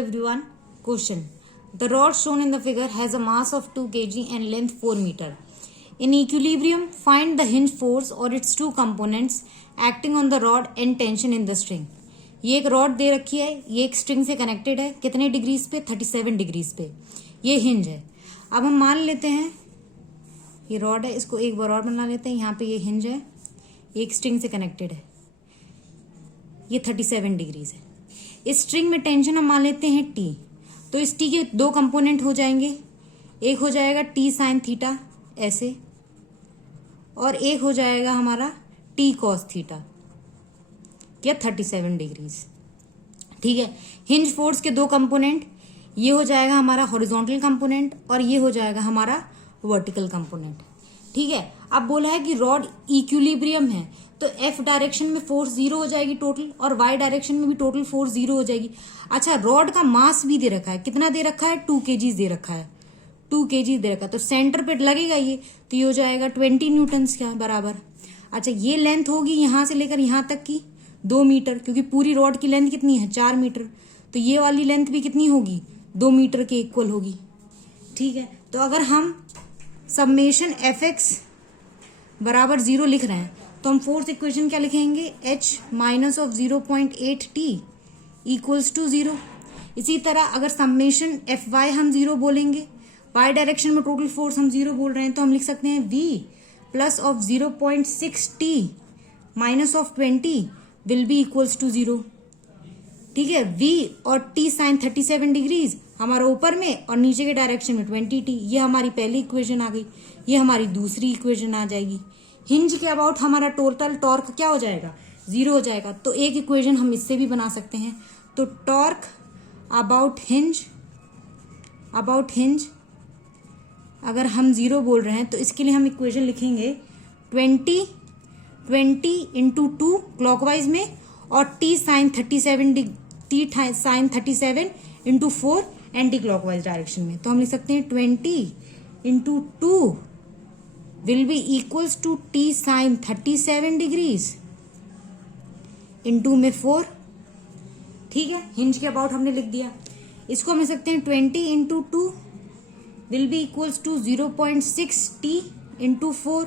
everyone. Question. The rod shown in the figure has a mass of 2 kg and length 4 meter. In equilibrium, find the hinge force or its two components acting on the rod and tension in the string. ये एक rod दे रखी है, ये एक string से connected है, कितने degrees पे? 37 डिग्रीज पे. ये हिंज है. अब हम मान लेते हैं ये रॉड है, इसको एक बार और बना लेते हैं. यहाँ पे ये हिंज है, एक स्ट्रिंग से कनेक्टेड है, ये 37 डिग्रीज है. इस स्ट्रिंग में टेंशन हम मान लेते हैं टी. तो इस टी के दो कंपोनेंट हो जाएंगे. एक हो जाएगा टी साइन थीटा ऐसे, और एक हो जाएगा हमारा टी कॉस थीटा या 37 डिग्रीज. ठीक है. हिंज फोर्स के दो कंपोनेंट, ये हो जाएगा हमारा हॉरिजॉन्टल कंपोनेंट और ये हो जाएगा हमारा वर्टिकल कंपोनेंट. ठीक है. अब बोला है कि रॉड इक्विलिब्रियम है, तो एफ डायरेक्शन में फोर्स 0 हो जाएगी टोटल, और वाई डायरेक्शन में भी टोटल फोर्स 0 हो जाएगी. अच्छा, रॉड का मास भी दे रखा है. कितना दे रखा है? 2 kg दे रखा है. 2 kg दे रखा है, तो सेंटर पे लगेगा ये, तो ये हो जाएगा 20 न्यूटन्स के बराबर. अच्छा, ये लेंथ होगी यहां से लेकर यहां तक की 2 मीटर, क्योंकि पूरी रॉड की लेंथ कितनी है? 4 मीटर. तो ये वाली लेंथ भी कितनी होगी? 2 मीटर के इक्वल होगी. ठीक है. तो अगर हम समेशन एफ एक्स बराबर 0 लिख रहे हैं, तो हम फोर्स इक्वेशन क्या लिखेंगे? h minus of 0.8t equals to 0. इसी तरह अगर समेशन एफ वाई हम 0 बोलेंगे, वाई डायरेक्शन में टोटल फोर्स हम 0 बोल रहे हैं, तो हम लिख सकते हैं v plus of 0.6t minus of 20 will be equals to 0. ठीक है. v और t साइन 37 डिग्रीज हमारा ऊपर में और नीचे के डायरेक्शन में 20t. ये हमारी पहली इक्वेशन आ गई. ये हमारी दूसरी इक्वेशन आ जाएगी. हिंज के अबाउट हमारा टोटल टॉर्क क्या हो जाएगा? 0 हो जाएगा. तो एक इक्वेशन हम इससे भी बना सकते हैं. तो टॉर्क अबाउट हिंज अगर हम 0 बोल रहे हैं, तो इसके लिए हम इक्वेशन लिखेंगे 20 इंटू 2 क्लॉकवाइज में, और t sine 37 into 4 anticlockwise direction में. तो हम लिख सकते हैं 20 into 2 will be equals to t sin 37 degrees into में 4. ठीक है. हिंज के अबाउट हमने लिख दिया. इसको हम लिख सकते हैं 20 into 2 will be equals to 0.6t into 4.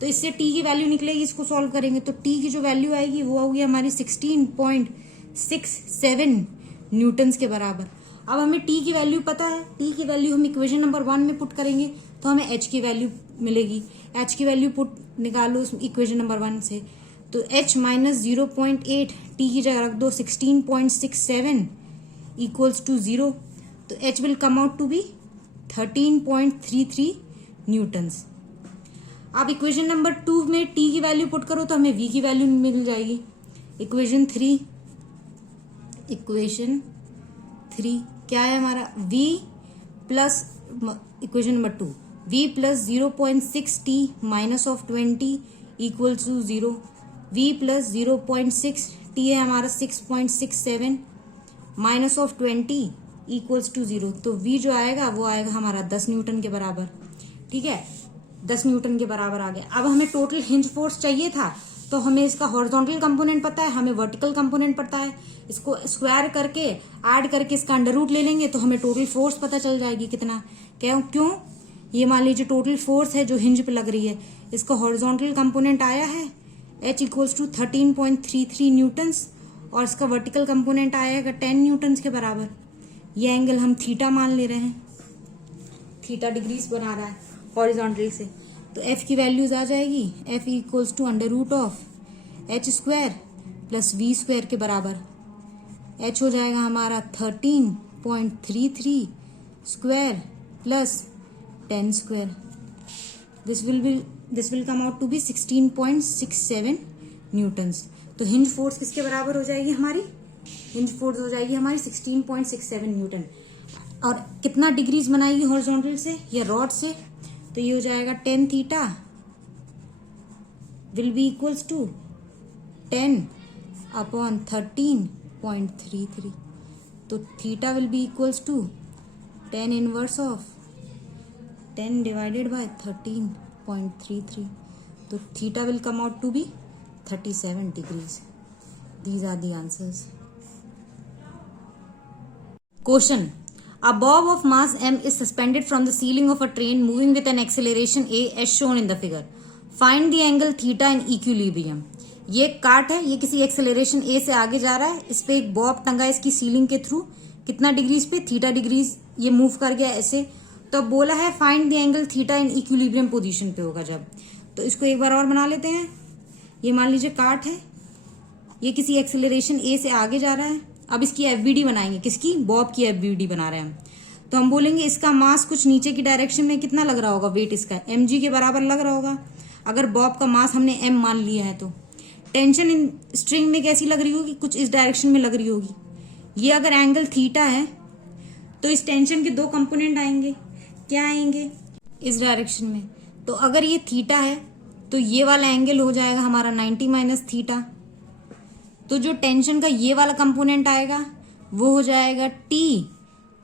तो इससे t की वैल्यू निकलेगी. इसको सॉल्व करेंगे तो t की जो वैल्यू आएगी वो होगी हमारी 16.67 न्यूटन्स के बराबर. अब हमें t की वैल्यू पता है. t की वैल्यू हम इक्वेशन नंबर 1 में पुट करेंगे तो हमें h की वैल्यू मिलेगी. h की वैल्यू पुट निकालो इक्वेशन नंबर 1 से, तो h माइनस 0.8 t की जगह रख दो 16.67 इक्वल्स टू 0. तो h will come out to be 13.33 newtons. अब इक्वेशन नंबर 2 में t की वैल्यू पुट करो तो हमें v की वैल्यू मिल जाएगी. इक्वेशन 3 क्या है हमारा? v plus equation number 2 v plus 0.6t minus of 20 equal to 0. v plus 0.6t है हमारा 6.67 माइनस ऑफ 20 इक्वल्स टू 0. तो v जो आएगा वो आएगा हमारा 10 न्यूटन के बराबर. ठीक है. 10 न्यूटन के बराबर आ गया. अब हमें टोटल हिंज फोर्स चाहिए था, तो हमें इसका हॉरिजॉन्टल कंपोनेंट पता है, हमें वर्टिकल कंपोनेंट पता है. इसको स्क्वायर करके ऐड करके इसका अंडर रूट ले लेंगे तो हमें टोटल फोर्स पता चल जाएगी कितना. क्यों? ये मान लीजिए टोटल फोर्स है जो हिंज पे लग रही है, इसका हॉरिजॉन्टल कंपोनेंट आया है h इक्वल्स टू 13.33 न्यूटन्स, और इसका वर्टिकल कंपोनेंट आएगा 10 न्यूटन्स के बराबर. ये एंगल हम थीटा मान ले रहे हैं, थीटा डिग्रीज बना रहा है हॉरिजॉन्टल से. तो f की वैल्यूज आ जाएगी f equals to under root of h square plus v square के बराबर. h हो जाएगा हमारा 13.33 square plus 10 square. This will come out to be 16.67 newtons. तो हिंज फोर्स किसके बराबर हो जाएगी हमारी? हिंज फोर्स हो जाएगी हमारी 16.67 न्यूटन. और कितना डिग्रीज बनाएगी हॉरिजॉन्टल से या रॉड से? तो ये हो जाएगा 10 theta will be equals to 10 upon 13.33. तो theta will be equals to 10 inverse of 10 divided by 13.33. तो theta will come out to be 37 degrees. These are the answers. Question. A bob of mass m is suspended from the ceiling of a train moving with an acceleration a as shown in the figure. Find the angle theta in equilibrium. ये काट है, ये किसी acceleration a से आगे जा रहा है, इस पे एक बॉब टंगा है इसकी सीलिंग के थ्रू, कितना डिग्रीज पे, थीटा डिग्रीज, ये मूव कर गया ऐसे। तो अब बोला है find the angle theta in equilibrium position पे होगा जब। तो इसको एक बार और बना लेते हैं। ये मान लीजिए काट है, ये किसी एक्सेलरेशन a से आगे जा रहा है। अब इसकी एफबीडी बनाएंगे, किसकी, बॉब की एफबीडी बना रहे हैं हम। तो हम बोलेंगे इसका मास कुछ नीचे की डायरेक्शन में कितना लग रहा होगा, वेट इसका mg के बराबर लग रहा होगा। अगर बॉब का मास हमने m मान लिया है तो टेंशन इन स्ट्रिंग में कैसी लग रही होगी, कुछ इस डायरेक्शन में लग रही होगी। ये अगर एंगल थीटा है तो इस टेंशन के दो कंपोनेंट आएंगे, क्या आएंगे, इस डायरेक्शन में। तो अगर ये थीटा है तो ये वाला एंगल हो जाएगा हमारा 90 माइनस थीटा। तो जो टेंशन का ये वाला कंपोनेंट आएगा वो हो जाएगा t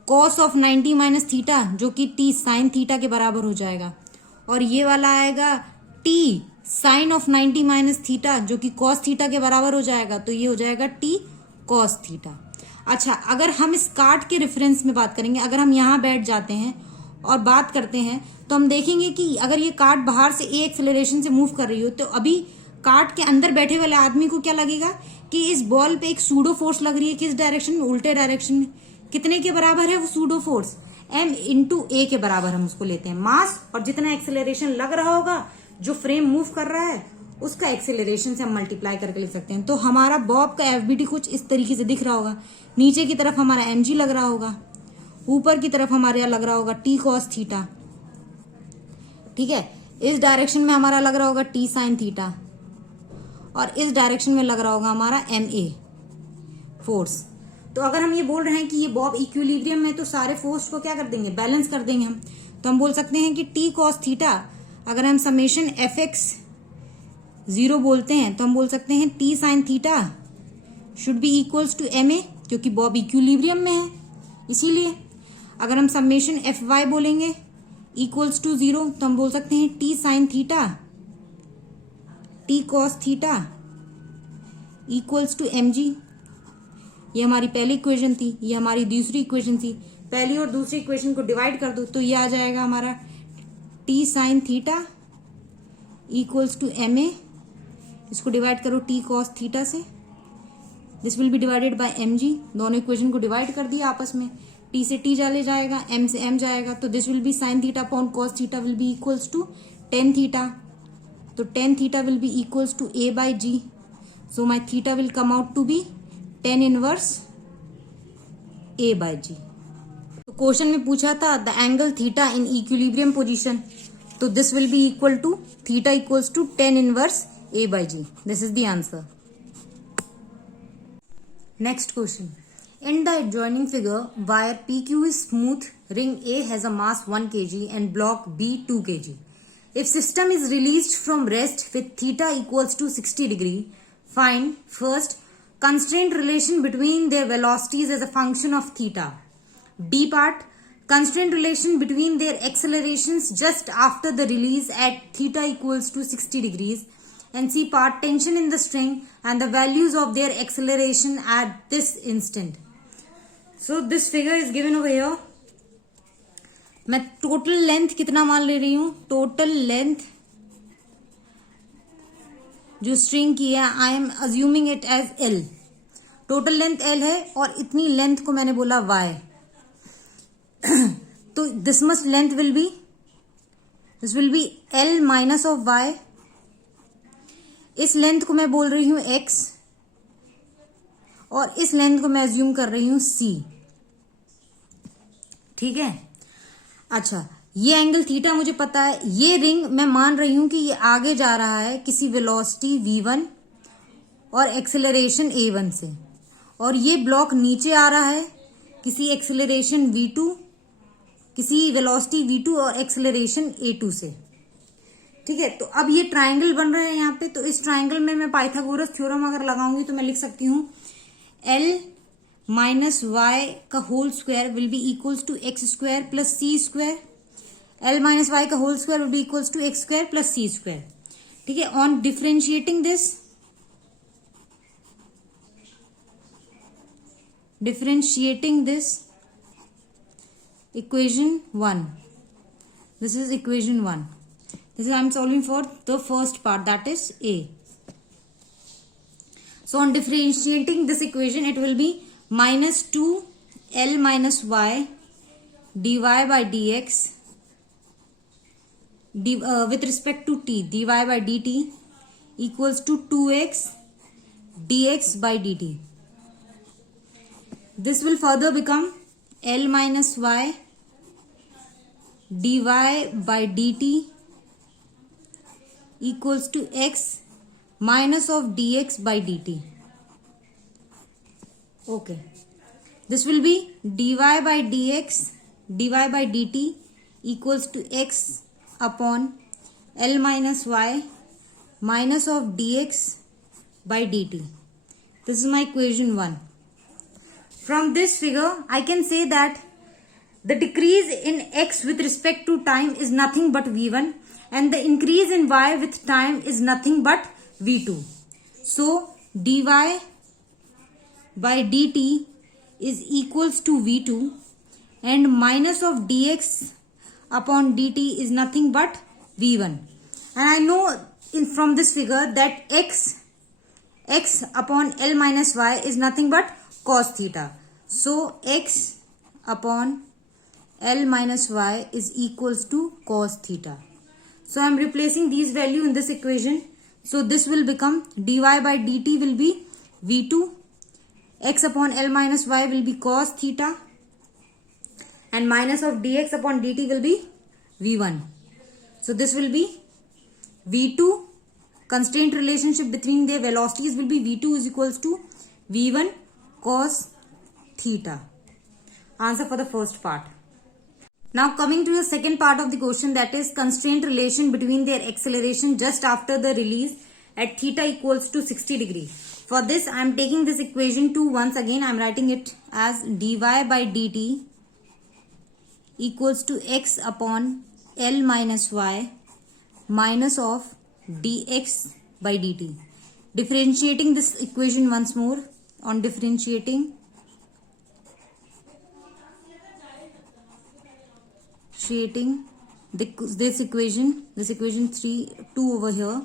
cos of 90 minus theta, जो कि t साइन थीटा के बराबर हो जाएगा। और ये वाला आएगा t sine of 90 minus theta, जो कि cos थीटा के बराबर हो जाएगा। तो ये हो जाएगा t cos थीटा। अच्छा, अगर हम इस काट के रेफरेंस में बात करेंगे, अगर हम यहाँ बैठ जाते हैं और बात करते हैं तो हम देखेंगे कि अगर ये काट बाहर से a एक्सेलरेशन से मूव कर रही हो तो अभी काट के अंदर बैठे वाले आदमी को क्या लगेगा कि इस बॉल पे एक सूडो फोर्स लग रही है, किस डायरेक्शन में, उल्टे डायरेक्शन में। कितने के बराबर है वो सूडो फोर्स, m इंटू ए के बराबर हम उसको लेते हैं, मास और जितना एक्सेलरेशन लग रहा होगा जो फ्रेम मूव कर रहा है उसका एक्सेलरेशन से हम मल्टीप्लाई करके लिख सकते हैं। तो हमारा बॉब का एफबीटी कुछ इस तरीके से दिख रहा होगा। नीचे की तरफ हमारा mg लग रहा होगा, ऊपर की तरफ हमारे यहाँ लग रहा होगा t cos थीटा, ठीक है। इस डायरेक्शन में हमारा लग रहा होगा t साइन थीटा और इस डायरेक्शन में लग रहा होगा हमारा ma फोर्स। तो अगर हम ये बोल रहे हैं कि ये बॉब इक्विलिब्रियम में, तो सारे फोर्स को क्या कर देंगे, बैलेंस कर देंगे हम। तो हम बोल सकते हैं कि t cos थीटा अगर हम समेशन fx 0 बोलते हैं तो हम बोल सकते हैं t sine theta should be equals to ma, क्योंकि बॉब इक्विलिब्रियम में है इसीलिए। अगर हम समेशन fy बोलेंगे इक्वल्स टू 0 तो हम बोल सकते हैं t sine theta t cos theta equals to mg। ये हमारी पहली इक्वेशन थी, ये हमारी दूसरी इक्वेशन थी। पहली और दूसरी इक्वेशन को डिवाइड कर दो तो ये आ जाएगा हमारा t sine theta equals to ma। इसको डिवाइड करो t cos थीटा से, this will be divided by mg। दोनों इक्वेशन को डिवाइड कर दिया आपस में, t से t चले जाएगा, m से m जाएगा, तो this will be sine theta upon cos theta will be equals to tan theta. तो tan theta will be equals to a by g, so my theta will come out to be tan inverse a by g। तो question में पूछा था the angle theta in equilibrium position, तो this will be equal to theta equals to tan inverse a by g। This is the answer. Next question. In the adjoining figure, wire PQ is smooth, ring A has a mass 1 kg and block B 2 kg. If system is released from rest with theta equals to 60 degree, find first constraint relation between their velocities as a function of theta. B part, constraint relation between their accelerations just after the release at theta equals to 60 degrees. And C part, tension in the string and the values of their acceleration at this instant. So this figure is given over here. मैं total length कितना मान ले रही हूं, total length जो string की है I am assuming it as L। Total length L है और इतनी लेंथ को मैंने बोला Y। तो this much length will be L minus of Y। इस लेंथ को मैं बोल रही हूं x और इस लेंथ को मैं अज्यूम कर रही हूं c, ठीक है। अच्छा, ये एंगल थीटा मुझे पता है, ये रिंग मैं मान रही हूं कि ये आगे जा रहा है किसी वेलोसिटी v1 और एक्सेलरेशन a1 से, और ये ब्लॉक नीचे आ रहा है किसी एक्सेलरेशन v2, किसी वेलोसिटी v2 और एक्सेलरेशन a2 से, ठीक है। तो अब ये ट्राइंगल बन रहे हैं यहाँ पे, तो इस ट्राइंगल में मैं पाइथागोरस थ्योरम अगर लगाऊंगी तो मैं लिख सकती हूँ L माइनस वाई का whole square will be equals to x square plus c square. L minus y का whole square will be equals to x square plus c square, ठीक है। On differentiating this equation 1. This is equation 1. This is I am solving for the first part, that is A. So on differentiating this equation, it will be minus 2L minus y dy by dx with respect to t, dy by dt equals to 2x dx by dt. This will further become L minus y dy by dt equals to x minus of dx by dt. Okay. This will be dy by dx, dy by dt equals to x upon L minus y minus of dx by dt. This is my equation 1. From this figure, I can say that the decrease in x with respect to time is nothing but v1 and the increase in y with time is nothing but v2. So, dy by dt is equals to v2 and minus of dx upon dt is nothing but v1. And I know from this figure that x upon L minus y is nothing but cos theta. So, x upon L minus y is equals to cos theta. So, I am replacing these values in this equation. So, this will become dy by dt will be v2, x upon L minus y will be cos theta and minus of dx upon dt will be v1. So, this will be v2, constraint relationship between their velocities will be v2 is equals to v1 cos theta. Answer for the first part. Now coming to the second part of the question, that is constraint relation between their acceleration just after the release at theta equals to 60 degree. For this I am taking this equation 2 once again. I am writing it as dy by dt equals to x upon L minus y minus of dx by dt. Differentiating this equation once more. On differentiating this equation 2 over here,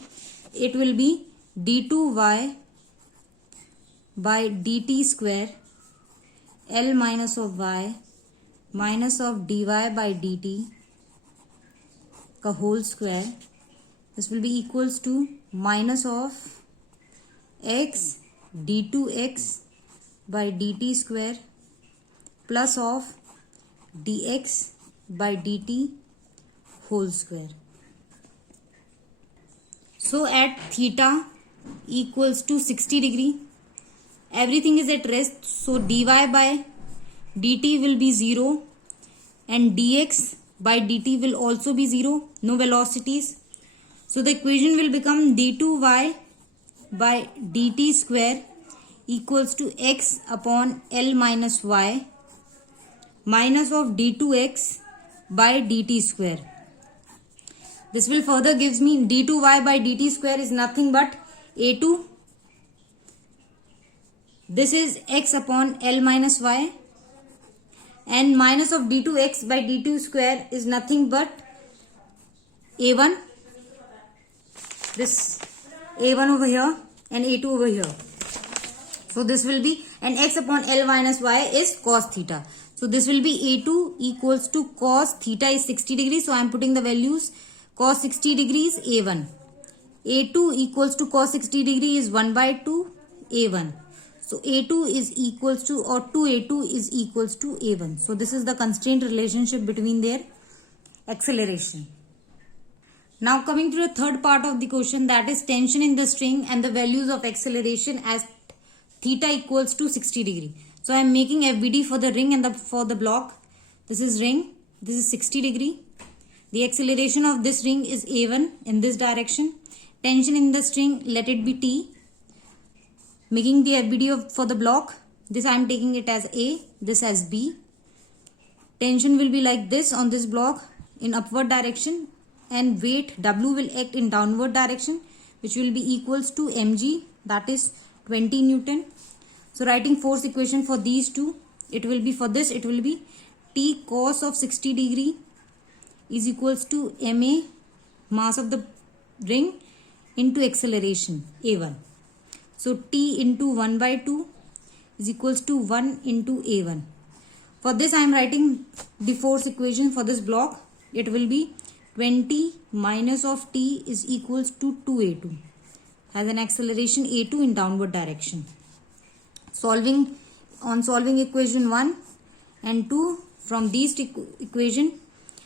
it will be d2y by dt square L minus of y minus of dy by dt का whole square. This will be equals to minus of x d2x by dt square plus of dx by dt whole square. So at theta equals to 60 degree, everything is at rest. So dy by dt will be 0 and dx by dt will also be 0, no velocities. So the equation will become d2y by dt square equals to x upon L minus y minus of d2x by dt square. This will further gives me d2y by dt square is nothing but a2. This is x upon L minus y and minus of d2x by dt square is nothing but a1. This a1 over here and a2 over here. So this will be, and x upon L minus y is cos theta. So this will be a2 equals to cos theta is 60 degrees. So I am putting the values cos 60 degrees a1. a2 equals to cos 60 degree is 1 by 2 a1. So a2 is equals to, or 2a2 is equals to a1. So this is the constraint relationship between their acceleration. Now coming to the third part of the question, that is tension in the string and the values of acceleration as theta equals to 60 degree. So I am making FBD for the ring and for the block. This is ring. This is 60 degree. The acceleration of this ring is a1 in this direction. Tension in the string, let it be T. Making the FBD for the block. This I am taking it as A. This as B. Tension will be like this on this block in upward direction. And weight W will act in downward direction, which will be equals to mg, that is 20 Newton. So writing force equation for these two, it will be for this, it will be T cos of 60 degree is equals to ma mass of the ring into acceleration a1. So T into 1 by 2 is equals to 1 into a1. For this I am writing the force equation for this block. It will be 20 minus of T is equals to 2a2, has an acceleration a2 in downward direction. Solving equation 1 and 2 from these equation,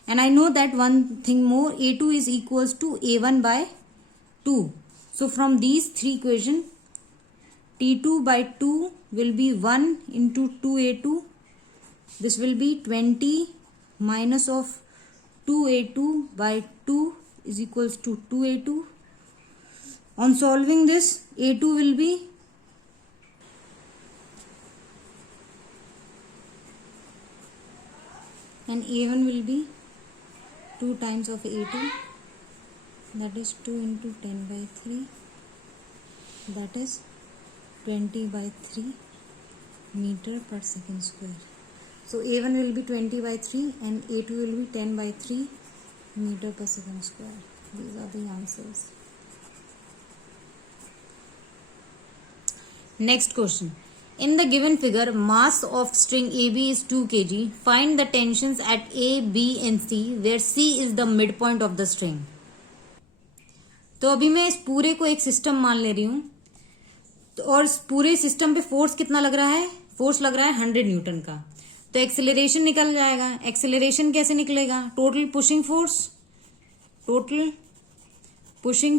and I know that one thing more, a2 is equals to a1 by 2. So from these three equation, t2 by 2 will be 1 into 2a2. This will be 20 minus of 2a2 by 2 is equals to 2a2. On solving this, a2 will be and a1 will be 2 times of a2, that is 2 into 10 by 3, that is 20 by 3 meter per second square. So a1 will be 20 by 3 and a2 will be 10 by 3 meter per second square. These are the answers. Next question. In the given figure, mass of string AB is 2 kg. Find the tensions at A, B and C, where C is the midpoint of the string. तो अभी मैं इस पूरे को एक system मान ले रही हूं, तो और इस पूरे सिस्टम पे फोर्स कितना लग रहा है? फोर्स लग रहा है 100 न्यूटन का. तो एक्सेलरेशन निकल जाएगा. एक्सेलरेशन कैसे निकलेगा? टोटल पुशिंग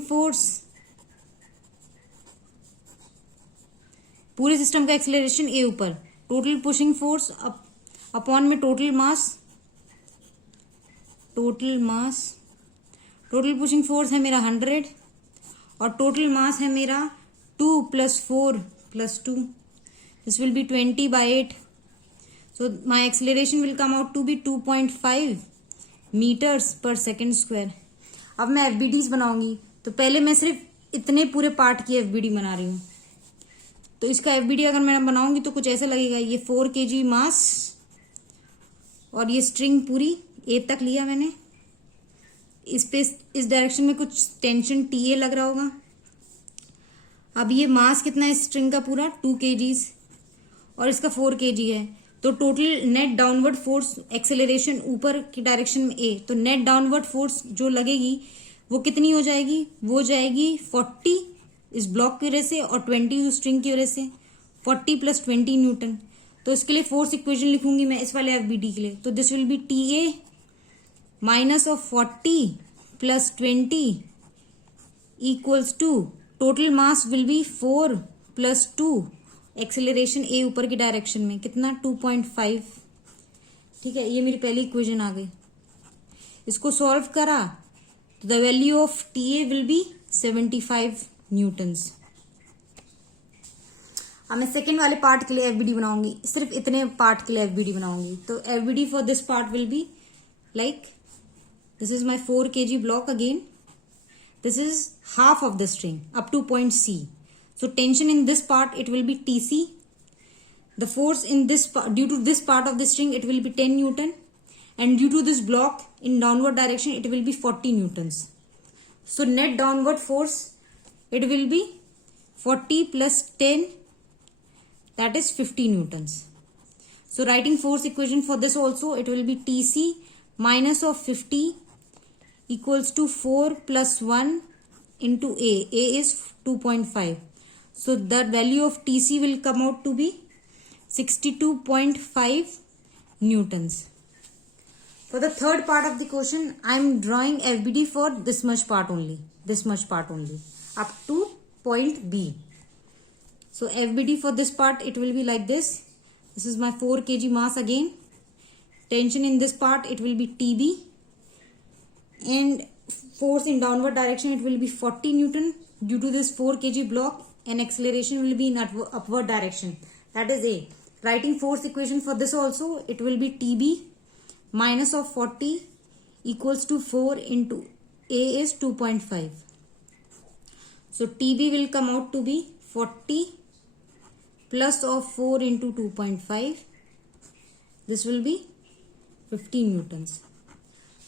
फोर्स पूरे सिस्टम का एक्सेलरेशन ए ऊपर, टोटल पुशिंग फोर्स अपॉन में टोटल पुशिंग फोर्स है मेरा 100 और टोटल मास है मेरा 2 + 4 + 2. This will B 20 by 8. So my acceleration will come out to be 2.5 meters per second square. अब मैं FBDs बनाऊंगी, तो पहले मैं सिर्फ इतने पूरे पार्ट की FBD बना रही हूँ. तो इसका FBD अगर मैं बनाऊंगी तो कुछ ऐसा लगेगा. ये 4 kg मास और ये स्ट्रिंग पूरी ए तक लिया मैंने. इस डायरेक्शन में कुछ टेंशन TA लग रहा होगा. अब ये मास कितना है स्ट्रिंग का? पूरा 2 kgs और इसका 4 kg है. तो total net downward force, acceleration ऊपर की डायरेक्शन में ए, तो नेट डाउनवर्ड फोर्स जो लगेगी वो कितनी हो जाएगी? वो जाएगी 40 इस ब्लॉक की वजह से और 20 उस स्ट्रिंग की वजह से, 40 + 20 न्यूटन. तो इसके लिए फोर्स इक्वेशन लिखूंगी मैं इस वाले FBD के लिए. तो this will be TA minus of 40 + 20 equals to total mass will be 4 + 2, acceleration a ऊपर की डायरेक्शन में कितना? 2.5. ठीक है, ये मेरी पहली इक्वेशन आ गई. इसको सॉल्व करा तो the value of TA will be 75 Newton's. अब मैं सेकेंड वाले पार्ट के लिए FBD बनाऊंगी, सिर्फ इतने पार्ट के लिए FBD बनाऊंगी. तो FBD for this part will be like this is my 4 kg block again. This is half of the string up to point C. So tension in this part, it will be TC. The force in this part, due to this part of the string, it will be 10 Newton. And due to this block in downward direction, it will be 40 Newtons. So net downward force, it will be 40 plus 10, that is 50 Newtons. So writing force equation for this also, it will be TC minus of 50 equals to 4 plus 1 into A. A is 2.5. So the value of TC will come out to be 62.5 Newtons. For the third part of the question, I am drawing FBD for this much part only. Up to point B. So FBD for this part, it will be like this. This is my 4 kg mass again. Tension in this part, it will be TB. And force in downward direction, it will be 40 Newton due to this 4 kg block, and acceleration will be in upward direction, that is A. Writing force equation for this also, it will be TB minus of 40 equals to 4 into A is 2.5. So TB will come out to be 40 plus of 4 into 2.5. This will be 15 newtons.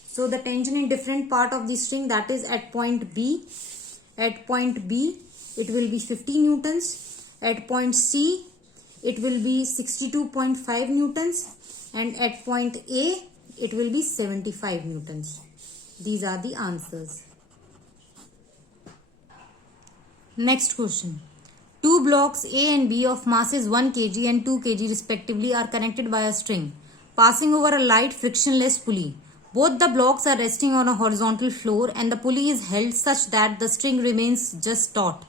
So the tension in different part of the string, that is at point B. At point B, it will be 50 newtons. At point C, it will be 62.5 newtons. And at point A, it will be 75 newtons. These are the answers. Next question. Two blocks A and B of masses 1 kg and 2 kg respectively are connected by a string passing over a light frictionless pulley. Both the blocks are resting on a horizontal floor and the pulley is held such that the string remains just taut.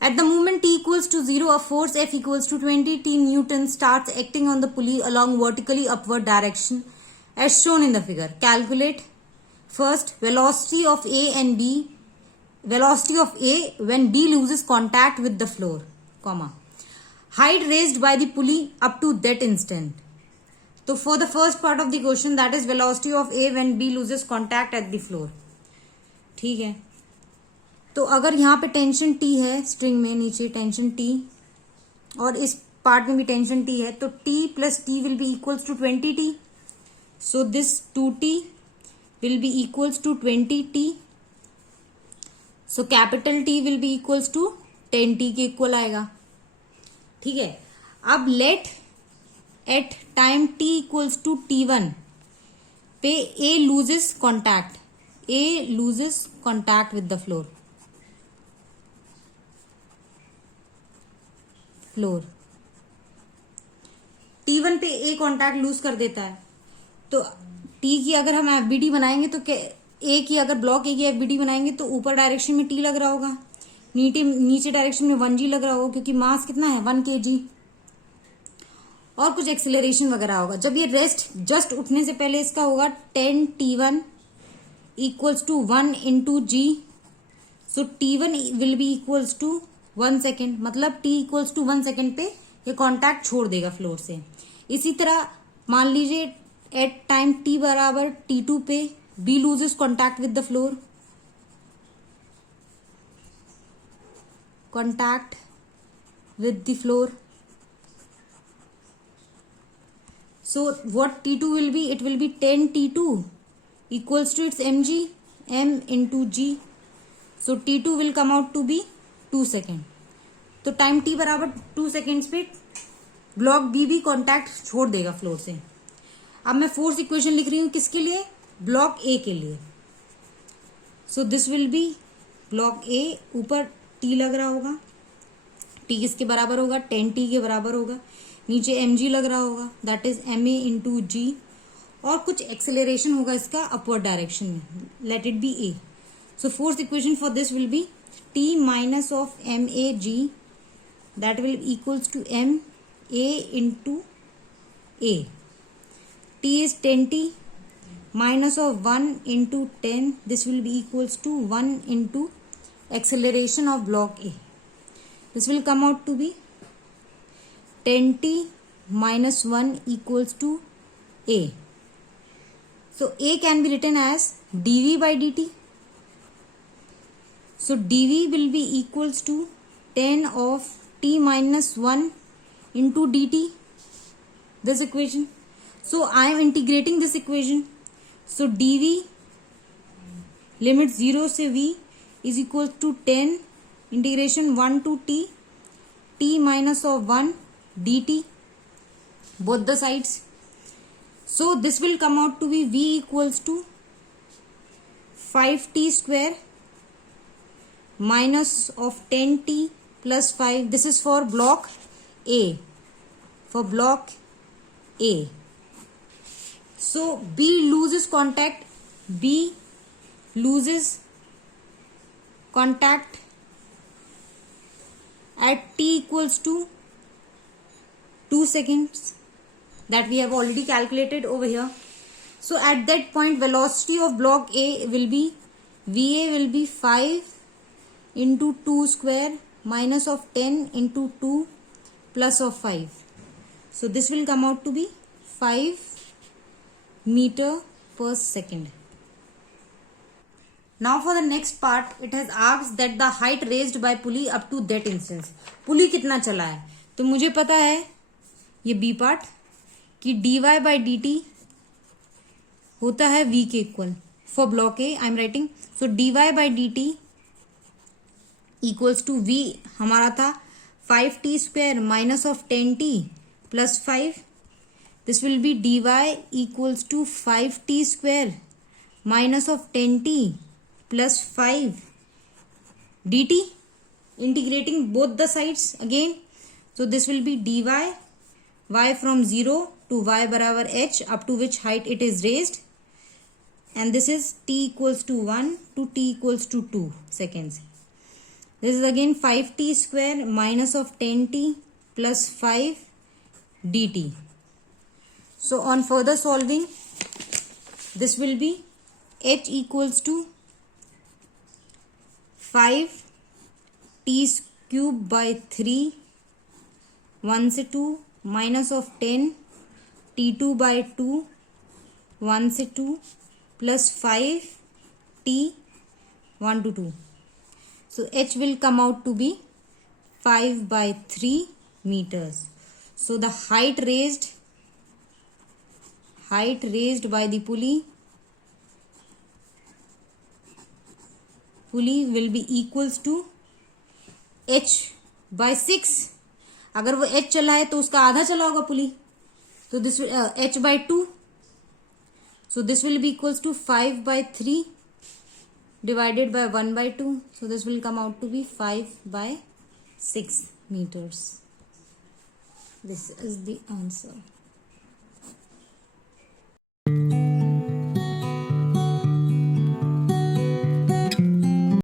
At the moment t equals to 0, a force F equals to 20 T Newton starts acting on the pulley along vertically upward direction as shown in the figure. Calculate first velocity of A and B. Velocity of A when B loses contact with the floor, comma. Height raised by the pulley up to that instant. So for the first part of the question, that is velocity of A when B loses contact at the floor. ठीक है, तो अगर यहाँ पे tension T है, string में नीचे tension T और इस पार्ट में भी टेंशन T है, तो T plus T will be equals to 20T. So this 2T will be equals to 20T. So capital T will be equals to 10T के इक्वल आएगा. ठीक है, अब let at time T equals to T1 पे A loses contact. A loses contact with the floor. T1 पे A contact lose कर देता है, तो T की अगर हम FBD बनाएंगे तो A की अगर ब्लॉक A की FBD बनाएंगे तो ऊपर डायरेक्शन में T लग रहा होगा, नीचे डायरेक्शन में 1G लग रहा होगा क्योंकि मास कितना है 1 kg और कुछ एक्सेलरेशन वगैरह होगा. जब ये रेस्ट जस्ट उठने से पहले इसका होगा 10 T1 equals to 1 into G. So T1 will be equals to 1 second, मतलब T इक्वल्स टू 1 सेकेंड पे ये कॉन्टैक्ट छोड़ देगा फ्लोर से. इसी तरह मान लीजिए एट टाइम T बराबर T2 पे B loses contact with the floor. Contact with the floor. So what T2 will be? It will be 10 T2 equals to its mg, m into g. So T2 will come out to be 2 second. तो time T बराबर 2 seconds पे block B भी contact छोड़ देगा floor से. अब मैं force equation लिख रही हूं किसके लिए? ब्लॉक A के लिए. So this will B block A, ऊपर T लग रहा होगा. T किसके बराबर होगा? 10T के बराबर होगा. नीचे mg लग रहा होगा, that is ma into G, और कुछ एक्सेलरेशन होगा इसका अपवर्ड डायरेक्शन में, let it be a. So force equation for this will be t minus of mag, that will equals to m a into a. t is 10t minus of 1 into 10, this will be equals to 1 into acceleration of block A. This will come out to be 10t minus 1 equals to A. So A can be written as dV by dt. So dV will be equals to 10 of t minus 1 into dt. This equation. So I am integrating this equation. So dV limit 0 से V is equals to 10 integration 1 to t minus of 1 dt, both the sides. So this will come out to be V equals to 5t square minus of 10t plus 5. This is for block A. For block A. So B loses contact. B loses contact at t equals to 2 seconds, that we have already calculated over here. So at that point velocity of block A will be VA will be 5 into 2 square minus of 10 into 2 plus of 5. So this will come out to be 5 meter per second. Now for the next part, it has asked that the height raised by pulley up to that instance. पुली कितना चला है? तो मुझे पता है ये B part कि dy by dt होता है v के equal. For block A I am writing, so dy by dt equals to v हमारा था 5t square minus of 10t plus 5. This will be dy equals to 5t square minus of 10t plus 5 dt. Integrating both the sides again. So this will be dy y from 0 to y barabar h up to which height it is raised. And this is t equals to 1 to t equals to 2 seconds. This is again 5t square minus of 10t plus 5 dt. So on further solving, this will be h equals to 5 t cube by 3 1 से 2 minus of 10 t2 by 2 1 से 2 plus 5 t 1 to 2. So h will come out to be 5 by 3 meters. So the height raised by the pulley will be equals to h by 6. अगर वो h चला है तो उसका आधा चला होगा पुली, तो this h by 2. So this will be equals to 5 by 3 divided by 1 by 2. So this will come out to be 5 by 6 meters. This is the answer.